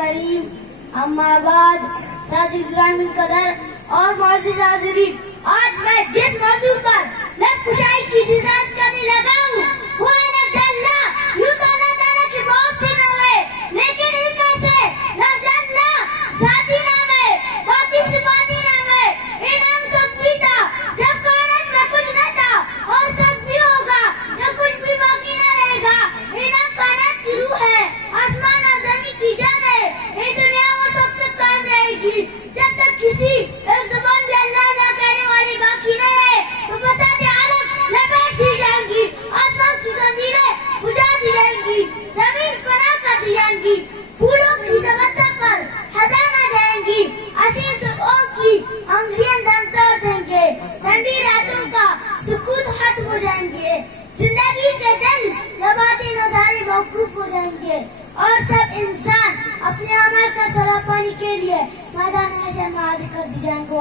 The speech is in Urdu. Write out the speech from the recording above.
الکریم اما بعد ساتھی گرامی قدر اور معزز حاضرین، آج میں جس موضوع پر لب کشائی کی وضاحت کرنے لگا ہوں وہ ہے لفظ اللہ۔ یوں تو اللہ تعالیٰ کی بہت سی نام ہے، لیکن ان میں سے لفظ اللہ ذاتی نام ہے، باقی صفاتی نام ہے۔ یہ نام سب بھی تھا جب کائنات میں کچھ نہ تھا، اور سب بھی ہوگا جب کچھ بھی باقی نہ رہے گا۔ یہ نام کائنات کی روح ہے، آسمان اور زمین کی جان ہے۔ یہ دنیا وہ سب تک قائم رہے گی جب تک کسی ایک زبان بھی اللہ اللہ کہنے والی باقی نہ رہے، تو فساد عالم لپیٹ دی جائیں گی، آسمان کی زنجیریں بجھا دی جائیں گی، زمین فنا کر دی جائیں گی، پھولوں کی تبسم پر خزاں نہ جائیں گی، حسین صبحوں کی انگلیاں دم توڑ دیں گے، ٹھنڈی راتوں کا سکوت ختم ہو جائیں گے، زندگی کے دل لباتے نظارے موقوف ہو جائیں گے، اور سب انسان اپنے عمل کا سلا پانی کے لیے میدان حشر میں حاضر کر دی جائیں گے۔